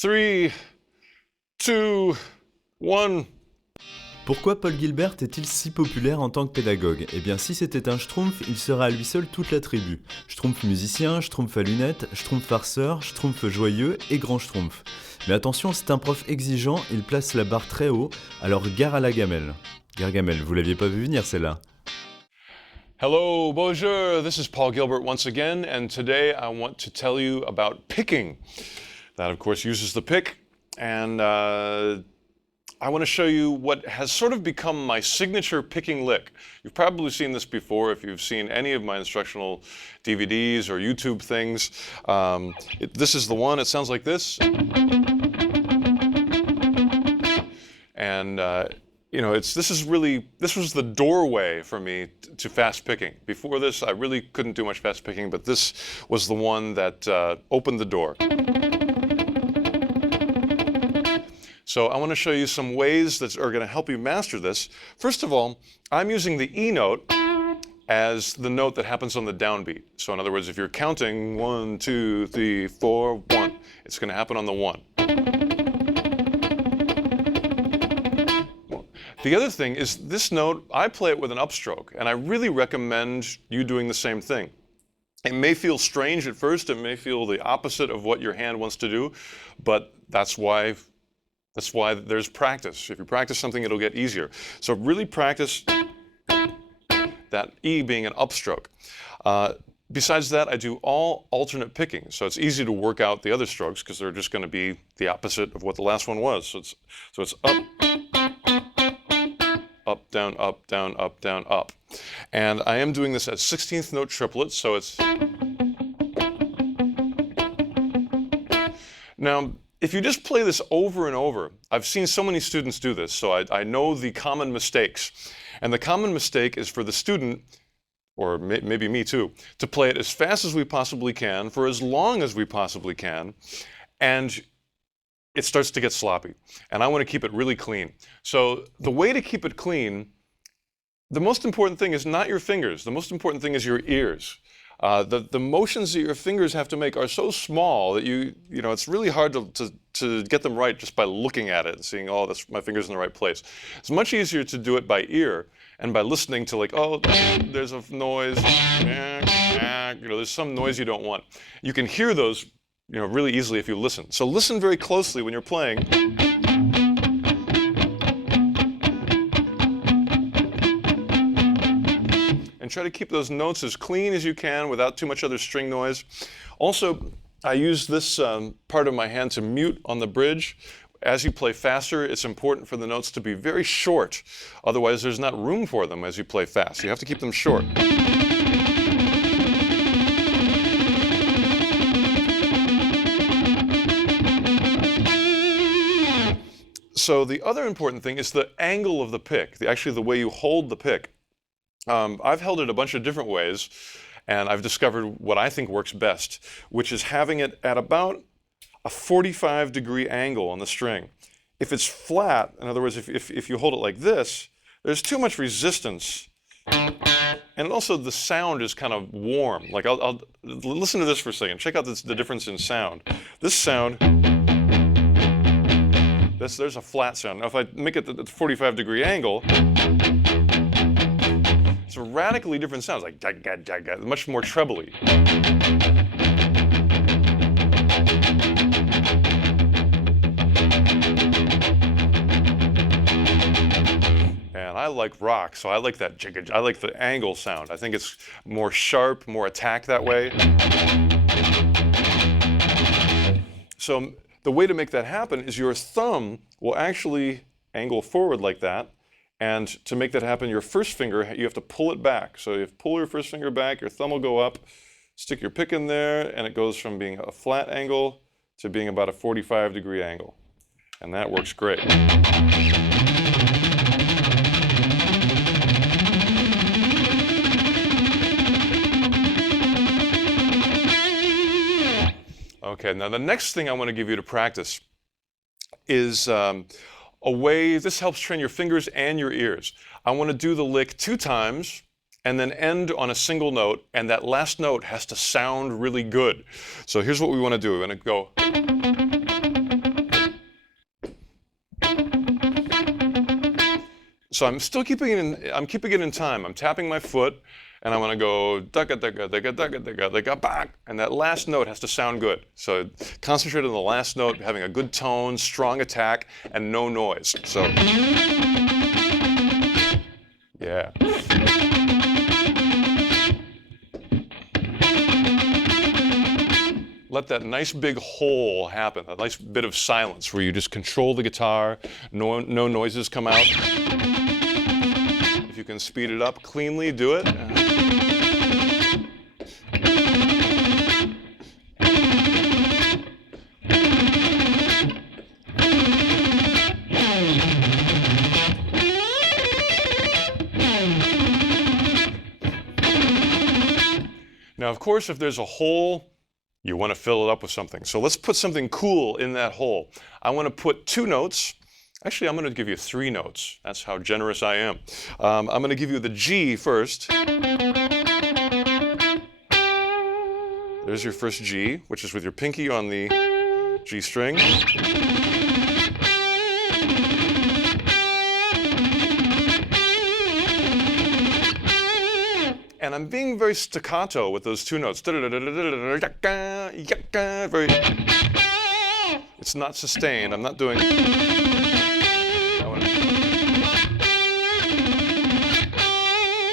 3, 2, 1. Pourquoi Paul Gilbert est-il si populaire en tant que pédagogue ? Eh bien, si c'était un schtroumpf, il serait à lui seul toute la tribu. Schtroumpf musicien, schtroumpf à lunettes, schtroumpf farceur, schtroumpf joyeux et grand schtroumpf. Mais attention, c'est un prof exigeant, il place la barre très haut, alors gare à la gamelle. Gargamel, vous l'aviez pas vu venir celle-là. Hello, bonjour, this is Paul Gilbert once again, and today I want to tell you about picking. That, of course, uses the pick, and I want to show you what has sort of become my signature picking lick. You've probably seen this before if you've seen any of my instructional DVDs or YouTube things. This is the one, it sounds like this. And this was the doorway for me to fast picking. Before this, I really couldn't do much fast picking, but this was the one that opened the door. So I want to show you some ways that are going to help you master this. First of all, I'm using the E note as the note that happens on the downbeat. So in other words, if you're counting 1, 2, 3, 4, 1, it's going to happen on the 1. The other thing is this note, I play it with an upstroke, and I really recommend you doing the same thing. It may feel strange at first, it may feel the opposite of what your hand wants to do, but that's why there's practice. If you practice something, it'll get easier. So really practice that E being an upstroke. Besides that, I do all alternate picking. So it's easy to work out the other strokes because they're just going to be the opposite of what the last one was. So it's up, up, down, up, down, up, down, up. And I am doing this at 16th note triplets, so it's... Now, if you just play this over and over, I've seen so many students do this, so I know the common mistakes. And the common mistake is for the student, or maybe me too, to play it as fast as we possibly can, for as long as we possibly can, and it starts to get sloppy. And I want to keep it really clean. So the way to keep it clean, the most important thing is not your fingers. The most important thing is your ears. The motions that your fingers have to make are so small that it's really hard to get them right just by looking at it and seeing, oh, my finger's in the right place. It's much easier to do it by ear and by listening to there's a noise, there's some noise you don't want. You can hear those, really easily if you listen. So listen very closely when you're playing. And try to keep those notes as clean as you can without too much other string noise. Also, I use this part of my hand to mute on the bridge. As you play faster, it's important for the notes to be very short. Otherwise, there's not room for them as you play fast. You have to keep them short. So the other important thing is the angle of the pick, actually the way you hold the pick. I've held it a bunch of different ways, and I've discovered what I think works best, which is having it at about a 45-degree angle on the string. If it's flat, in other words, if you hold it like this, there's too much resistance. And also the sound is kind of warm. I'll listen to this for a second. Check out the difference in sound. This sound, there's a flat sound. Now if I make it the 45-degree angle, it's a radically different sound. It's like much more trebly. And I like rock, so I like that. I like the angle sound. I think it's more sharp, more attack that way. So the way to make that happen is your thumb will actually angle forward like that. And to make that happen, your first finger, you have to pull it back. So you have to pull your first finger back, your thumb will go up, stick your pick in there, and it goes from being a flat angle to being about a 45-degree angle. And that works great. Okay, now the next thing I want to give you to practice is this helps train your fingers and your ears. I want to do the lick 2 times and then end on a single note, and that last note has to sound really good. So here's what we want to do. We're going to go So I'm still keeping it in time. I'm tapping my foot, and I want to go dugga dugga dugga dugga dugga dugga bak, and that last note has to sound good. So concentrate on the last note, having a good tone, strong attack, and no noise. So yeah. Let that nice big hole happen, a nice bit of silence where you just control the guitar, no noises come out. If you can speed it up cleanly, do it. Now, of course, if there's a hole, you want to fill it up with something. So let's put something cool in that hole. I want to put 2 notes. Actually, I'm going to give you 3 notes. That's how generous I am. I'm going to give you the G first. There's your first G, which is with your pinky on the G string. And I'm being very staccato with those 2 notes. It's not sustained. I'm not doing.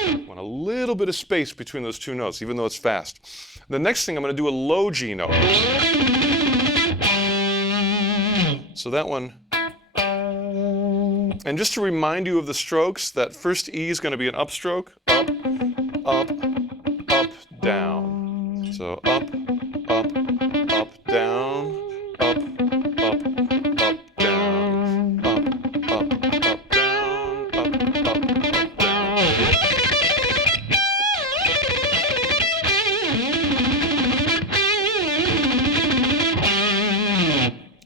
I want a little bit of space between those 2 notes, even though it's fast. The next thing, I'm going to do a low G note. So that one. And just to remind you of the strokes, that first E is going to be an upstroke. Up, up, up, down. So up, up, up, down, up, up, up, down, up, up, up, down, up, up, up, down.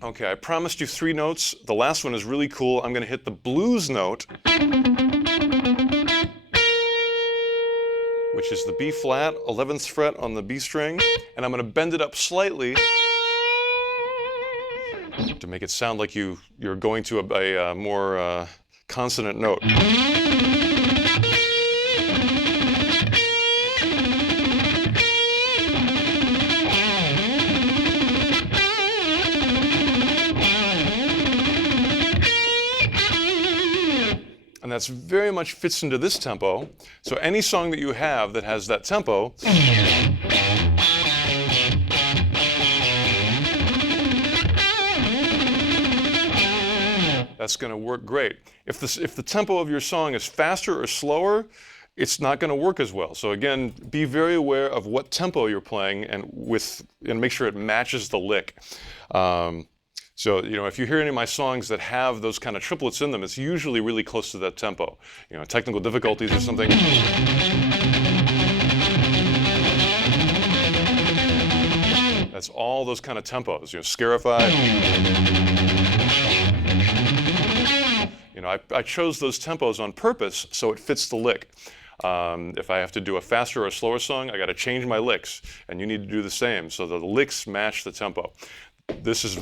Okay, I promised you 3 notes. The last one is really cool. I'm going to hit the blues note, which is the B flat, 11th fret on the B string, and I'm going to bend it up slightly to make it sound like you're going to a more consonant note. And that's very much fits into this tempo. So any song that you have that has that tempo, that's going to work great. If the tempo of your song is faster or slower, it's not going to work as well. So again, be very aware of what tempo you're playing and make sure it matches the lick. So, if you hear any of my songs that have those kind of triplets in them, it's usually really close to that tempo. Technical difficulties or something. That's all those kind of tempos. Scarified. I chose those tempos on purpose so it fits the lick. If I have to do a faster or a slower song, I got to change my licks, and you need to do the same so that the licks match the tempo. This is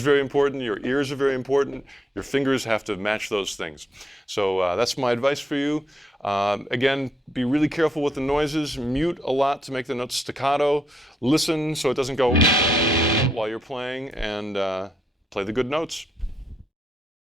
very important. Your ears are very important. Your fingers have to match those things. So that's my advice for you. Again, be really careful with the noises. Mute a lot to make the notes staccato. Listen so it doesn't go while you're playing, and play the good notes.